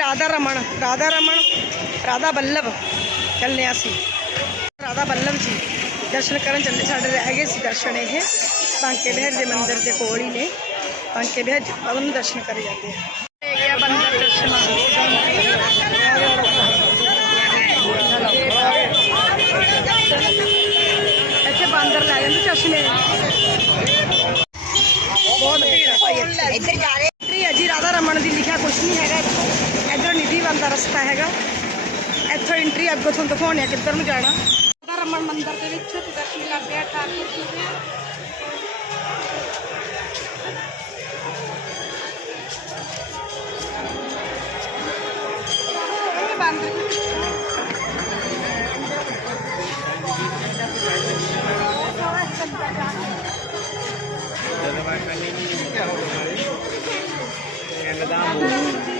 ਰਾਧਾ ਰਮਨ ਰਾਧਾ ਰਮਨ ਰਾਧਾ ਬੱਲਭ ਚੱਲੇ ਹਾਂ ਅਸੀਂ ਰਾਧਾ ਬੱਲਭ ਜੀ ਦਰਸ਼ਨ ਕਰਨ ਚੱਲੇ ਸਾਡੇ ਰਹਿ ਗਏ ਸੀ ਦਰਸ਼ਨ ਇਹ ਬਾਂਕੇ ਬਿਹਾਰੀ ਦੇ ਮੰਦਿਰ ਦੇ ਕੋਲ ਹੀ ਨੇ ਬਾਂਕੇ ਬਿਹਾਰੀ ਜੀ ਬਾਬਾ ਨੂੰ ਦਰਸ਼ਨ ਕਰੇ ਜਾਂਦੇ ਆ ਇਹ ਗਿਆ ਬੰਦਰ ਦਰਸ਼ਨ ਇੱਥੇ ਬਾਂਦਰ ਲੈ ਜਾਂਦੇ ਚਸ਼ਮੇ ਰਸਤਾ ਹੈਗਾ ਇੱਥੋਂ ਐਂਟਰੀ ਅੱਗੋਂ ਤੁਹਾਨੂੰ ਦਿਖਾਉਣੇ ਆ ਕਿੱਧਰ ਨੂੰ ਜਾਣਾ ਰਾਧਾ ਰਮਨ ਮੰਦਿਰ ਦੇ ਵਿੱਚ ਤੇ ਦਰਸ਼ਨ ਕਰਦੇ ਆ ਠਾਕੁਰ ਜੀ ਦੇ ਇਹ ਬੰਦ ਹੋਰ ਘੁੰਮਦੇ ਚੰਗੇ ਬੁੱਢੀ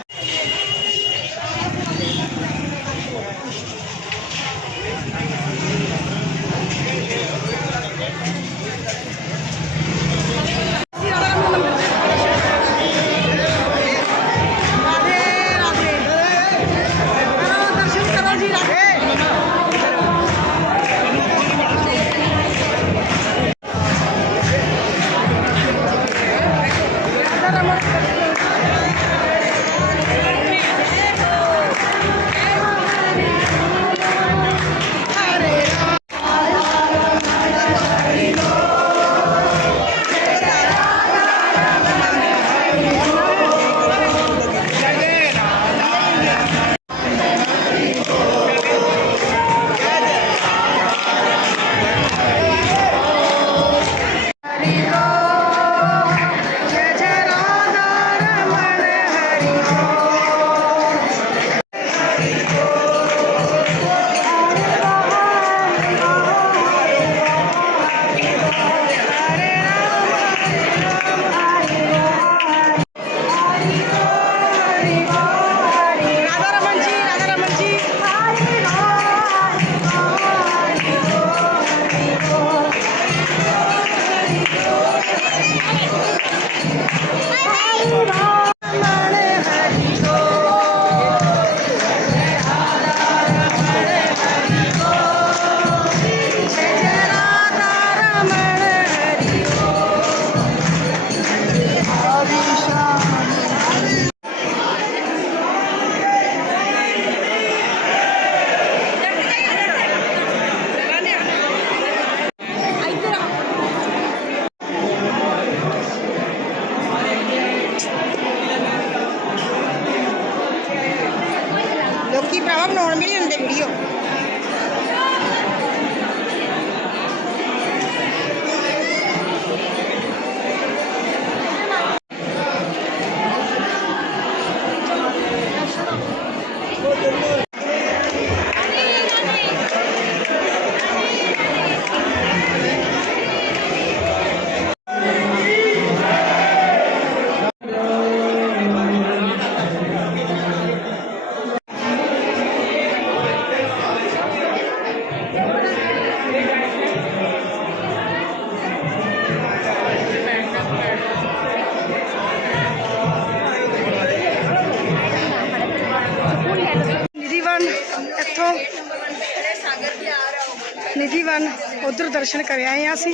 दर्शन कर आए यहाँ से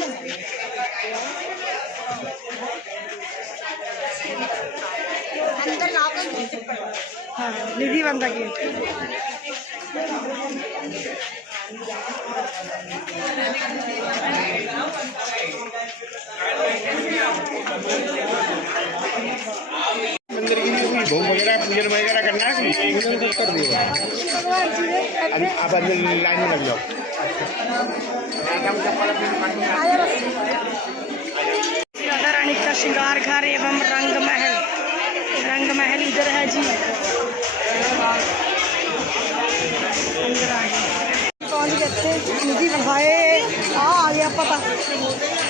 निधि बंदा गेट वगैरह पूजन वगैरह करना है अभी आप अंदर लाइन में लग जाओ राधा रानी का श्रृंगार घर एवं रंग महल रंग महल इधर है जी। पहुँच गए थे आ तो आ गया पता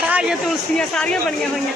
सारिया तुलसियाँ सारिया बनिया हुई हैं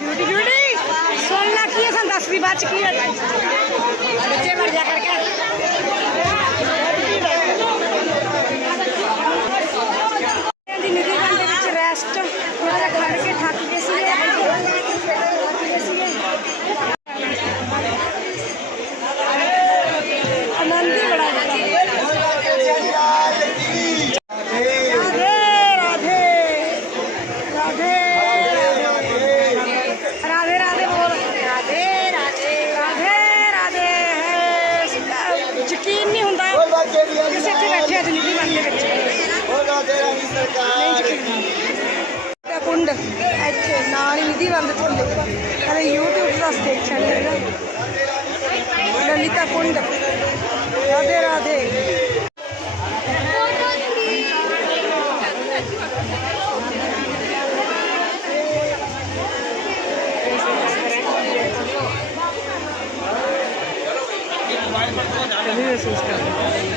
ब्यूटी ब्यूटी सोलना की है सन दसवीं बाद च की है माझ्या यूट्यूबचं असते एक ललिता कुंड। राधे राधे। महसूस कर।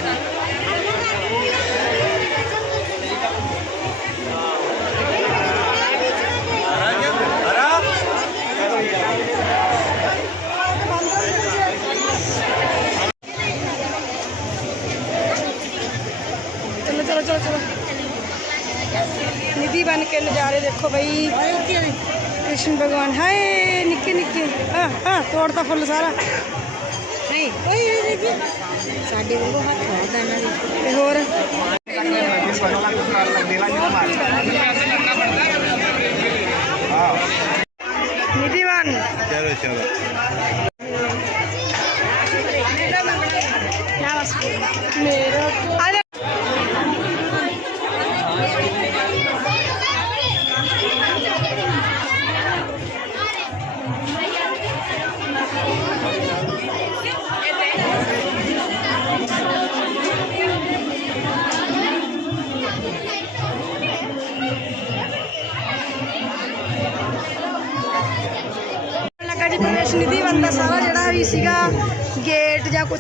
के नज़ारे देखो भाई कृष्ण भगवान हाय निक्के निक्के हाँ हाँ तोड़ता फुल सारा ਨਹੀਂ ਓਏ ਜੀ ਸਾਡੇ ਵੱਲੋਂ ਹੱਥ ਵਾਦਾ ਇਹਨਾਂ ਦੇ ਤੇ ਹੋਰ ਨਿਧੀਵਾਨ चलो चलो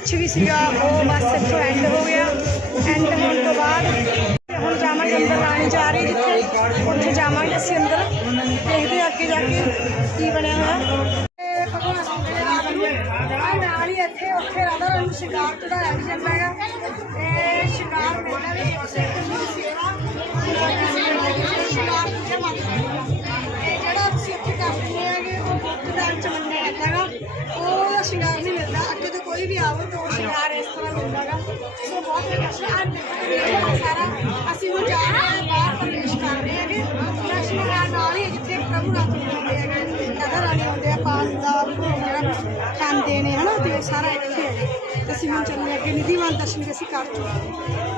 ਕੁਝ ਵੀ ਸੀਗਾ, ਉਹ ਬਸ ਇੱਥੋਂ ਐਂਡ ਹੋ ਗਿਆ। ਐਂਡ ਹੋਣ ਤੋਂ ਬਾਅਦ ਹੁਣ ਜਾਵਾਂਗੇ ਅੰਦਰ, ਰਾਣੀ ਜਾ ਰਹੀ ਜਿੱਥੇ, ਉੱਥੇ ਜਾਵਾਂਗੇ ਅਸੀਂ ਅੰਦਰ। ਦੇਖਦੇ ਅੱਗੇ ਜਾ ਕੇ ਕੀ ਬਣਿਆ ਹੋਇਆ। ਨਾਲ ਹੀ ਇੱਥੇ, ਉੱਥੇ ਰਾਧਾ ਰਾਣੀ ਨੂੰ ਸ਼ਿੰਗਾਰ ਚੜਾਇਆ ਵੀ ਜਾਂਦਾ ਹੈਗਾ। ਤੇ ਸ਼ਿੰਗਾਰ ਮੇਲਾ ਦੇ ਵਿੱਚ ਸੇਵਾ ਸ਼ਿੰਗਾਰ ਤੇ ਜਿਹੜਾ ਤੁਸੀਂ ਇੱਥੇ ਕਰਦੇ ਹੈਗੇ, ਉਹ ਬੁੱਧ ਦਾ ਵਿੱਚ ਮੰਨਿਆ ਹੈਗਾ ਉਹਦਾ ਸ਼ਿੰਗਾਰ ਨਹੀਂ ਵੀ ਆਵੇ ਤਾਂ ਉਹ ਸ਼ਿੰਗਾਰ ਇਸ ਤਰ੍ਹਾਂ ਮਿਲਦਾ ਸੋ ਬਹੁਤ ਵਧੀਆ ਸ਼ਿੰਗਾਰ ਸਾਰਾ ਅਸੀਂ ਹੁਣ ਜਾ ਰਹੇ ਹਾਂ, ਬਾਹਰ ਪ੍ਰਵੇਸ਼ ਕਰ ਰਹੇ ਹੈਗੇ। ਜਿਹੜਾ ਸ਼ਿੰਗਾਰ ਨਾਲ ਹੀ ਜਿੱਥੇ ਪ੍ਰਭੂ ਰਾਤ ਨੂੰ ਆਉਂਦੇ ਹੈਗੇ ਰਾਧਾ ਰਾਣੀ ਆਉਂਦੇ ਆ, ਪਾਸ ਦਾ ਭੋਗ ਜਿਹੜਾ ਖਾਂਦੇ ਨੇ, ਹਨਾ, ਤੇ ਸਾਰਾ ਇੱਥੇ ਹੈ ਤੇ ਅਸੀਂ ਹੁਣ ਚੱਲੇ ਅੱਗੇ, ਨਿਧੀਵਾਨ ਦਰਸ਼ਨ ਵੀ ਅਸੀਂ ਕਰ ਚੁੱਕੇ ਹਾਂ।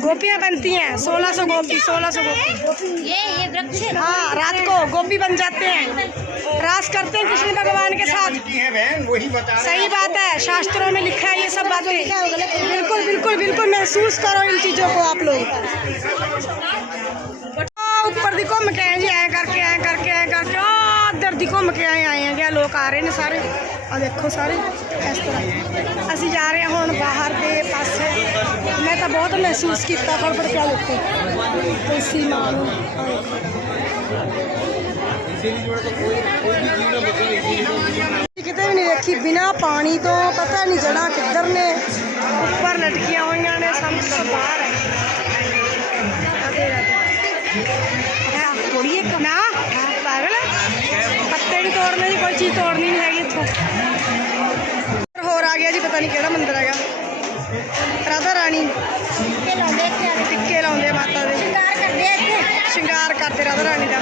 गोपियाँ बनती हैं। सोलह सौ गोपी, सोलह सौ गोपी। हाँ रात को गोपी बन जाते हैं। रास करते हैं कृष्ण भगवान के साथ। सही बात है, शास्त्रों में लिखा है ये सब बातें। बिल्कुल बिल्कुल बिल्कुल महसूस करो इन चीज़ों को आप लोग। हाँ, ऊपर देखो मैं कह जी ਦੀ ਘੁੰਮ ਕੇ ਆਏ ਆਏ ਆ, ਲੋਕ ਆ ਰਹੇ ਨੇ ਸਾਰੇ। ਆ ਦੇਖੋ ਸਾਰੇ, ਇਸ ਤਰ੍ਹਾਂ। ਅਸੀਂ ਜਾ ਰਹੇ ਹਾਂ ਹੁਣ ਬਾਹਰ ਦੇ ਪਾਸੇ। ਮੈਂ ਤਾਂ ਬਹੁਤ ਮਹਿਸੂਸ ਕੀਤਾ ਫੜ ਫੜ ਕੇ ਆ ਦੇਖੋ ਕਿਤੇ ਵੀ ਨਹੀਂ ਦੇਖੀ, ਬਿਨਾ ਪਾਣੀ ਤੋਂ, ਪਤਾ ਨਹੀਂ ਜੜਾ ਕਿੱਧਰ ਨੇ, ਉੱਪਰ ਲਟਕੀਆਂ ਹੋਈਆਂ ਨੇ ਸਮਝ ਤੋਂ ਬਾਹਰ ਹੈ। ਕੋਈ ਚੀਜ਼ ਤੋੜਨੀ ਨਹੀਂ ਹੈਗੀ ਇੱਥੋਂ। ਹੋਰ ਆ ਗਿਆ ਜੀ ਪਤਾ ਨਹੀਂ ਕਿਹੜਾ ਮੰਦਿਰ ਹੈਗਾ। ਰਾਧਾ ਰਾਣੀ। ਟਿੱਕੇ ਲਾਉਂਦੇ ਇੱਥੇ ਆ ਕੇ। ਟਿੱਕੇ ਲਾਉਂਦੇ ਮਾਤਾ ਦੇ। ਸ਼ਿੰਗਾਰ ਕਰਦੇ ਆ ਇੱਥੇ। ਸ਼ਿੰਗਾਰ ਕਰਦੇ ਰਾਧਾ ਰਾਣੀ ਦਾ।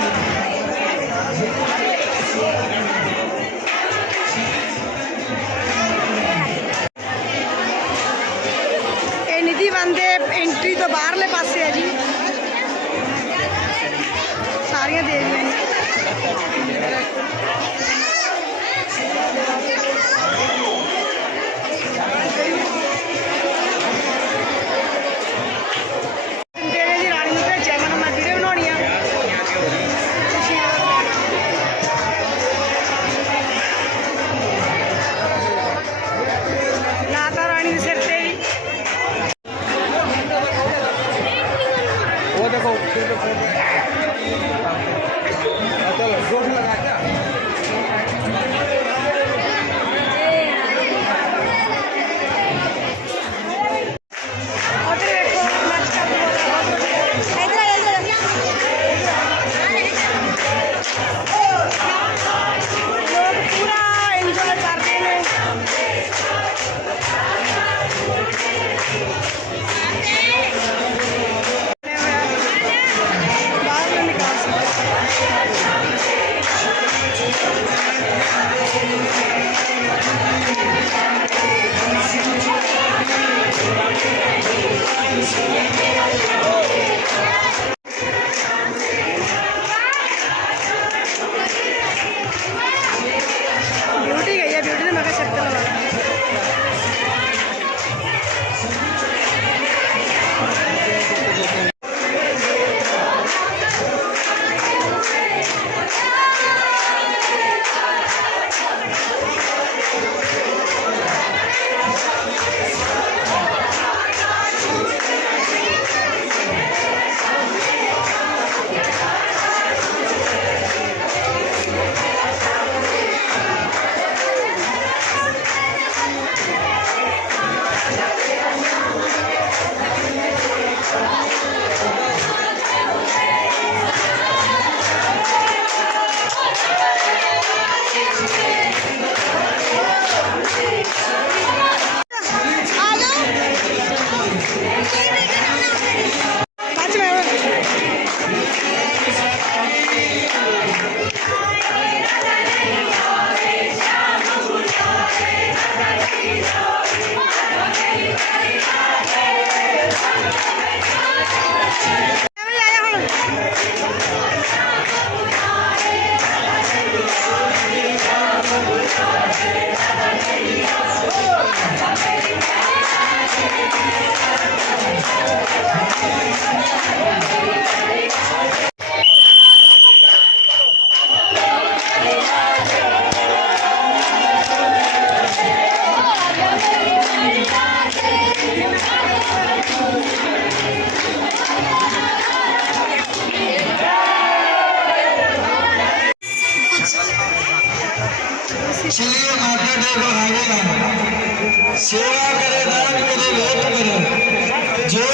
ਇਹ ਨਿਧੀ ਵਨ ਦੇ ਐਂਟਰੀ ਤੋਂ ਬਾਹਰਲੇ ਪਾਸੇ ਹੈ ਜੀ। ਸਾਰੀਆਂ ਦੇਵੀਆਂ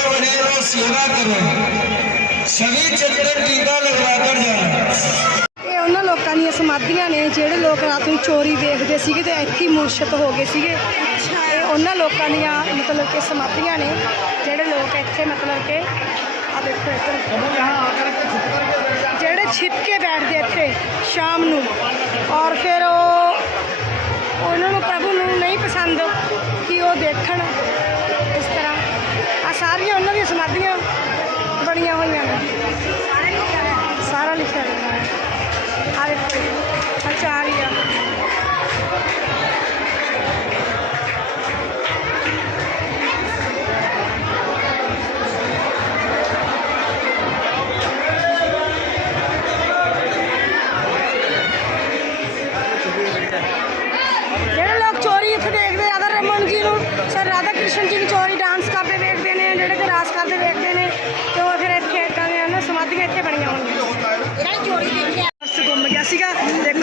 करे जो बने वो सेवा करे सभी चंदन टीका लगवा कर जाए ਇਹ ਉਹਨਾਂ ਲੋਕਾਂ ਦੀਆਂ ਸਮਾਧੀਆਂ ਨੇ ਜਿਹੜੇ ਲੋਕ ਰਾਤ ਨੂੰ ਚੋਰੀ ਵੇਖਦੇ ਸੀਗੇ ਤੇ ਇੱਥੇ ਹੀ ਮੁਰਸ਼ਦ ਹੋ ਗਏ ਸੀਗੇ ਇਹ ਉਹਨਾਂ ਲੋਕਾਂ ਦੀਆਂ ਮਤਲਬ ਕਿ ਸਮਾਧੀਆਂ ਨੇ ਜਿਹੜੇ ਲੋਕ ਇੱਥੇ ਮਤਲਬ ਕਿ ਆ ਦੇਖੋ ਇੱਧਰ ਜਿਹੜੇ ਛਿਪ ਕੇ ਬੈਠਦੇ ਇੱਥੇ ਸ਼ਾਮ ਨੂੰ ਔਰ ਫਿਰ ਉਹ ਉਹਨਾਂ ਨੂੰ ਪ੍ਰਭੂ ਨੂੰ ਨਹੀਂ ਪਸੰਦ ਕਿ ਉਹ ਦੇਖਣ ਇਸ ਤਰ੍ਹਾਂ ਆ ਸਾਰੀਆਂ ਉਹਨਾਂ ਦੀਆਂ ਸਮਾਧੀਆਂ ਬਣੀਆਂ ਹੋਈਆਂ ਨੇ ਸਾਰਾ ਲਿਖਿਆ ਹੋਇਆ ਹੈ ਆ ਦੇਖੋ ਆਚਾਰੀਆ ਜਿਹੜੇ ਲੋਕ ਚੋਰੀ ਇੱਥੇ ਦੇਖਦੇ ਰਾਧਾ ਰਮਨ ਜੀ ਨੂੰ ਸਰ ਰਾਧਾ ਕ੍ਰਿਸ਼ਨ ਜੀ ਨੂੰ ਚੋਰੀ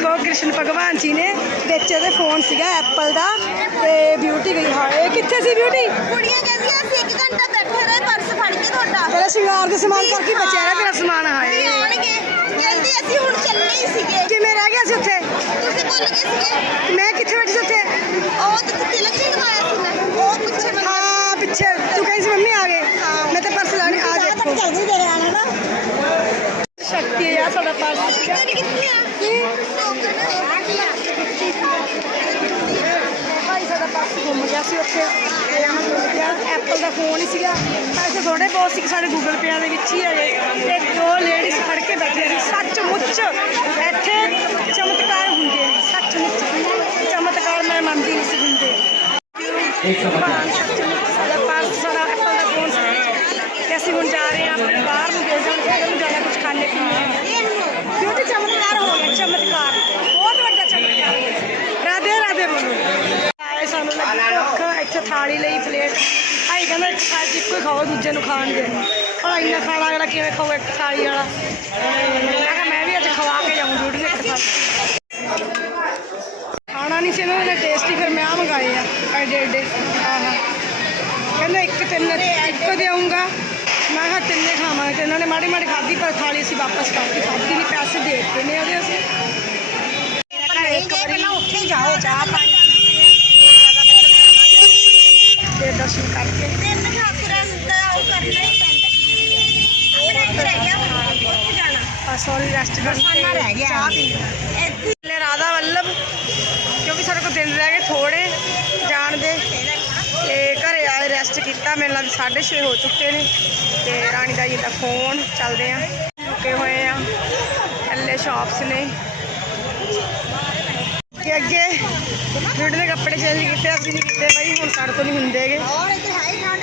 ਦੇਖੋ ਕ੍ਰਿਸ਼ਨ ਭਗਵਾਨ ਜੀ ਨੇ ਵਿੱਚ ਇਹਦੇ ਫੋਨ ਸੀਗਾ ਐਪਲ ਦਾ ਤੇ ਬਿਊਟੀ ਗਈ ਹਾਏ ਕਿੱਥੇ ਸੀ ਬਿਊਟੀ ਕੁੜੀਆਂ ਕਹਿੰਦੀਆਂ ਅਸੀਂ 1 ਘੰਟਾ ਬੈਠੇ ਰਹੇ ਪਰਸ ਫੜ ਕੇ ਤੁਹਾਡਾ। ਤੇਰੇ ਸ਼ਿੰਗਾਰ ਦੇ ਸਮਾਨ ਕਰਕੇ ਬਚਿਆ ਰਿਹਾ ਤੇਰਾ ਸਮਾਨ ਹਾਏ ਆਣਗੇ ਕਹਿੰਦੇ ਅਸੀਂ ਹੁਣ ਚੱਲੇ ਹੀ ਸੀਗੇ। ਕਿਵੇਂ ਰਹਿ ਗਿਆ ਸੀ ਉੱਥੇ? ਤੁਸੀਂ ਭੁੱਲ ਗਏ ਸੀਗੇ। ਮੈਂ ਕਿੱਥੇ ਬੈਠੀ ਸੀ ਉੱਥੇ? ਉਹ ਜਿੱਥੇ ਤਿਲਕ ਜੀ ਲਵਾਇਆ ਸੀ ਮੈਂ। ਉਹ ਪਿੱਛੇ ਹਾਂ ਪਿੱਛੇ। ਤੂੰ ਕਹਿੰਦੀ ਸੀ ਮੰਮੀ ਆ ਗਏ। ਮੈਂ ਤਾਂ ਪਰਸ ਲੈਣੇ ਆ ਦੇਖੋ ਜਲਦੀ ਦੇ ਆਣਾ ਨਾ? ਸ਼ਕਤੀ ਆ ਸਾਡਾ ਪਰਸ ਸੀਗਾ ਤੇਰੀ ਕਿੱਥੇ ਆ ਭਾਈ ਸਾਡਾ ਪਰਸ ਗੁੰਮ ਗਿਆ ਸੀ ਉੱਥੇ ਤੇ ਆਹ ਗੁੰਮ ਗਿਆ ਐਪਲ ਦਾ ਫੋਨ ਹੀ ਸੀਗਾ ਪੈਸੇ ਥੋੜੇ ਬਹੁਤ ਸੀ ਕਿ ਸਾਡੇ ਗੂਗਲ ਪੇਆਂ ਦੇ ਵਿੱਚ ਹੀ ਹੈਗੇ ਤੇ ਦੋ ਲੇਡੀਜ਼ ਫੜ ਕੇ ਬੈਠੇ ਸੀ ਸੱਚ ਮੁੱਚ ਇੱਥੇ ਚਮਤਕਾਰ ਹੁੰਦੇ ਨੇ ਸੱਚ ਮੁੱਚ ਚਮਤਕਾਰ ਮੈਂ ਮੰਨਦੀ ਨਹੀਂ ਸੀ ਹੁੰਦੇ ਭਗਵਾਨ ਸੱਚਮੁੱਚ ਖਾਓ ਦੂਜੇ ਨੂੰ ਖਾਣ ਦੇ ਪਰ ਇੰਨਾ ਖਾਣਾ ਅਗਲਾ ਕਿਵੇਂ ਖਾਓ ਇੱਕ ਥਾਲੀ ਵਾਲਾ? ਮੈਂ ਕਿਹਾ ਮੈਂ ਵੀ ਅੱਜ ਖਵਾ ਕੇ ਜਾਊਂ ਡਿਊਟੀ ਥਾਲੀ। ਖਾਣਾ ਨਹੀਂ ਸੀ ਇਹਨਾਂ ਨੇ ਟੇਸਟੀ ਫਿਰ ਮੈਂ ਆ ਮੰਗਾਏ ਆ ਐਡੇ ਐਡੇ। ਆਹ। ਕਹਿੰਦਾ ਇੱਕ ਤਿੰਨ ਇੱਕ ਦੇਊਂਗਾ। ਮੈਂ ਕਿਹਾ ਤਿੰਨੇ ਖਾਵਾਂਗੇ ਤੇ ਇਹਨਾਂ ਨੇ ਮਾੜੀ ਮਾੜੀ ਖਾਧੀ ਪਰ ਥਾਲੀ ਅਸੀਂ ਵਾਪਸ ਕਰਤੀ। ਖਾਧੀ ਨਹੀਂ ਪੈਸੇ ਦੇ ਦਿੱਤੇ ਨੇ ਉਹਦੇ ਅਸੀਂ। ਇੱਕ ਵਾਰੀ ਪਹਿਲਾਂ ਉੱਥੇ ਜਾਓ ਚਾਹ ਪਾਣੀ। ਤੇ ਦਰਸ਼ਨ ਕਰਕੇ ਤਿੰਨ ਠਾਕੁਰਾਂ ਦਾ ਉਹ ਕਰਨਾ ਹੀ ਪੈਂਦਾ ਆਪਣੇ ਇੱਥੇ ਰਹਿ ਗਿਆ ਉੱਥੇ ਜਾਣਾ ਆ ਸੌਰੀ ਰੈਸਟੋਰੈਂਟ ਖਾਣਾ ਰਹਿ ਗਿਆ। ਚਾਹ ਪੀ ਇੱਥੇ ਰਾਧਾ ਵੱਲਭ ਕਿਉਂਕਿ ਸਾਡੇ ਕੋਲ ਦਿਨ ਰਹਿ ਗਏ ਥੋੜੇ ਜਾਣ ਦੇ। ਤੇ ਘਰੇ ਆਏ ਰੈਸਟ ਕੀਤਾ ਮੇਰੇ ਨਾਲ 6:30 ਹੋ ਚੁੱਕੇ ਨੇ। ਤੇ ਰਾਣੀ ਦਾ ਜੀ ਦਾ ਫੋਨ ਚੱਲਦੇ ਆ। ਰੁਕੇ ਹੋਏ ਆ। ਥੱਲੇ ਸ਼ਾਪਸ ਨੇ। ਕਿ ਅੱਗੇ ਵੀਡ ਦੇ ਕੱਪੜੇ ਚੇਂਜ ਕੀਤੇ ਅਸੀਂ ਨਹੀਂ ਕੀਤੇ ਬਾਈ ਹੁਣ ਸਾਡੇ ਤੋਂ ਨਹੀਂ ਹੁੰਦੇਗੇ। ਔਰ ਇੱਥੇ ਹੈ ਹੀ ਠੰਡ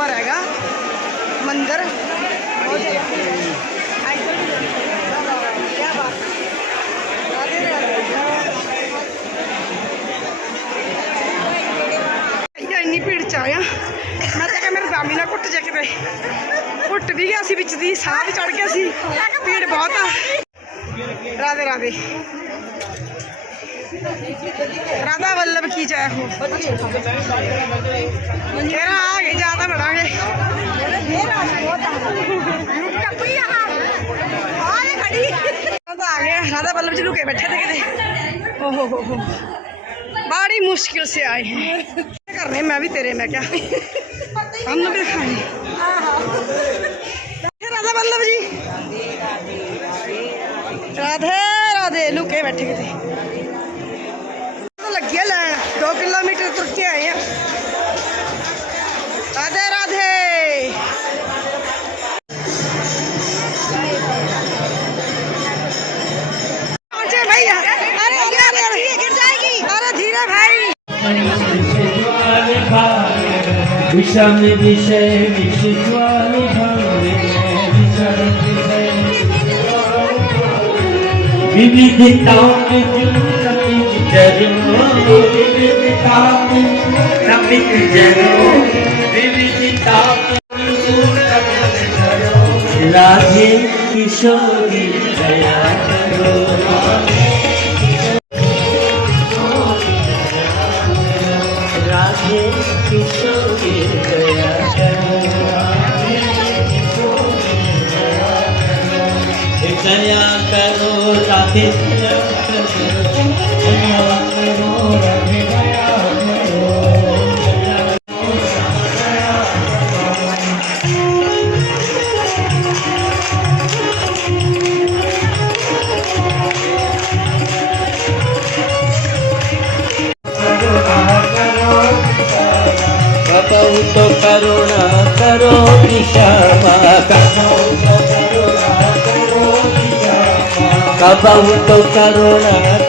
ਪਰ ਹੈਗਾ। ਮੰਦਿਰ। ਬਹੁਤ ਇੰਨੀ ਭੀੜ ਚ ਆਇਆ। ਮੈਂ ਤਾਂ ਮੇਰੇ ਦਾਮੀ ਨਾਲ ਘੁੱਟ ਜਾ ਕਿਤੇ। ਘੁੱਟ ਵੀ ਗਿਆ ਸੀ ਵਿੱਚ ਦੀ, ਸਾਹ ਵੀ ਚੜ ਗਿਆ ਸੀ। ਭੀੜ ਬਹੁਤ ਆ। ਰਾਦੇ ਰਾਦੇ राधा वल्लभ की जय हो। तेरा आगे ज़्यादा बढ़ागे आगे राधा वल्लभ जी रुके बैठे थे ओहो, हो हो। बड़ी मुश्किल से आए हैं। कर रहे मैं भी तेरे, मैं क्या? हम भी खाए राधा वल्लभ जी। राधे राधे, लुके बैठे थे तो लगी है दो किलोमीटर तुर के आए हैं। राधे राधे। विषम विषय विविधताओं जो Yeah. Thank you. অবান্ত Karuna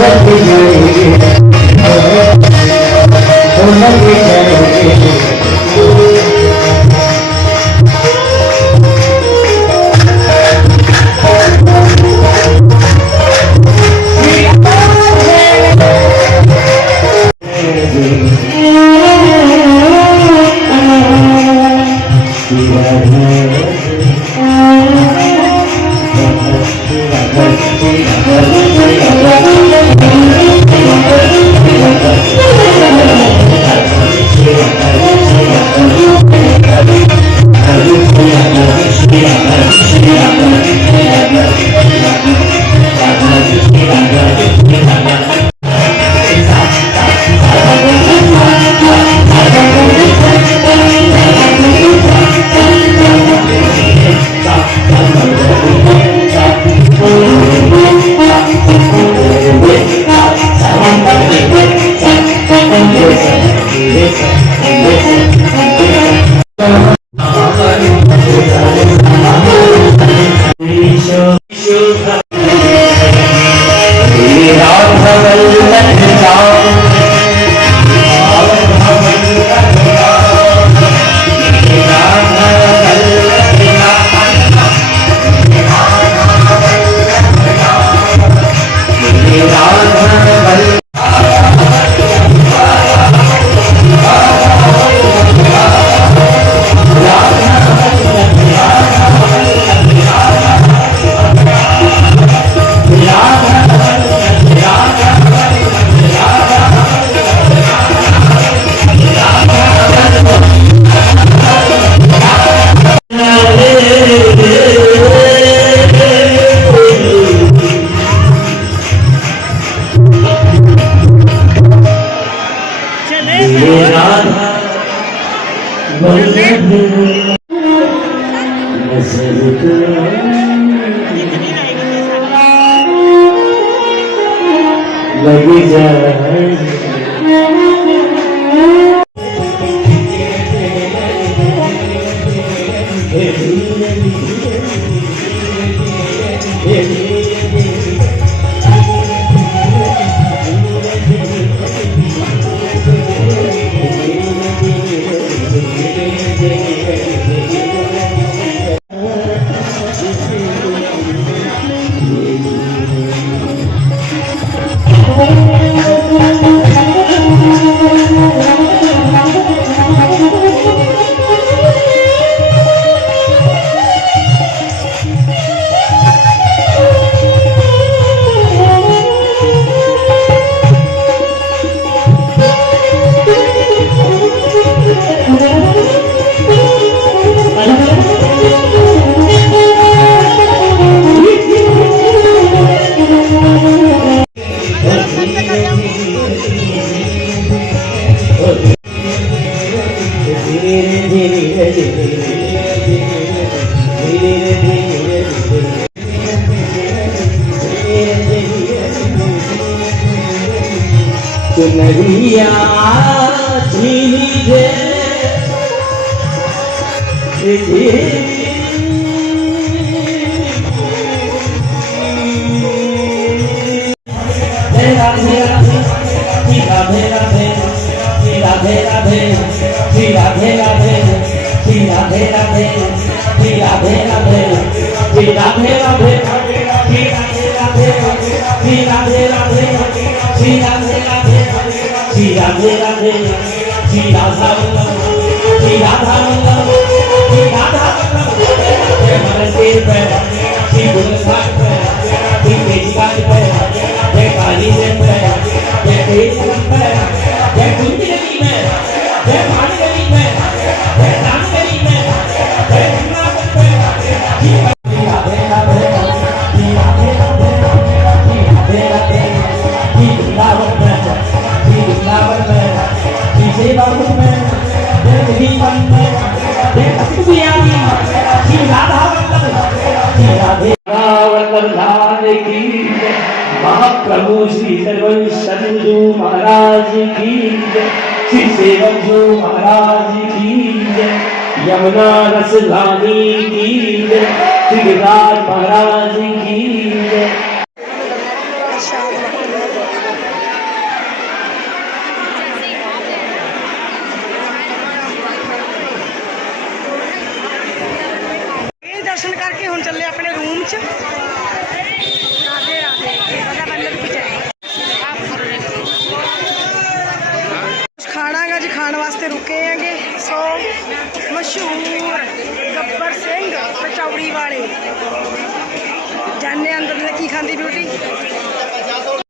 I'm not it. baby. महाप्रभु श्री सरवन संजू महाराज की श्री सेवक जो महाराज की यमुना रस रानी की श्री महाराज की ਕਰਕੇ ਹੁਣ ਚੱਲੇ ਆਪਣੇ ਰੂਮ 'ਚ। ਖਾਣ ਵਾਸਤੇ ਰੁਕੇ ਆਂਗੇ ਸੋ ਮਸ਼ਹੂਰ ਗੱਬਰ ਸਿੰਘ ਕੀ ਖਾਂਦੀ ਬਿਊਟੀ